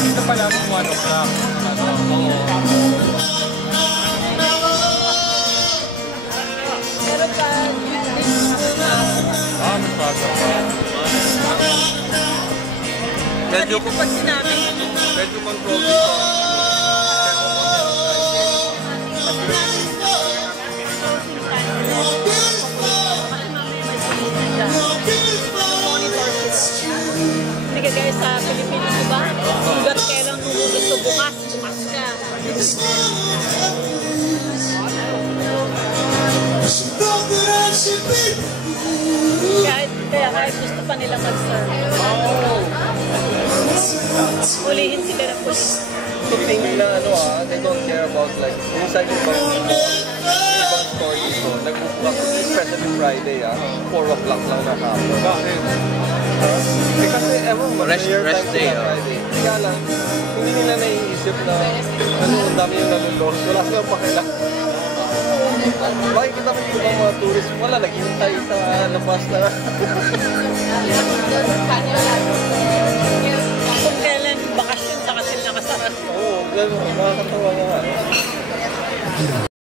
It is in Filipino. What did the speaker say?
Ito pala mo 1 o'clock. Mas pasok pa. Medyo control dito. Hindi ka guys sa Pilipinas, diba? Hanggat kailang gusto bukas ka. Kahit gusto pa nila mag-serve. Hulihin sila ng pulis. Good thing na they don't care about like inside yung ibang stories ko. Nag-book especially Friday 4 o'clock lang na hapon. Bakit? Kasi ewan mo, rest day. Friday. Kaya lang, hindi nila naiisip na ang dami yung nanulos. Wala silang pakila. Makikita ko yung mga tourist, wala, naghihintay sa labas na. Kung kailan yung bakasyon, saka sila nakasara. Oo, gano'n. Makakatawa nga.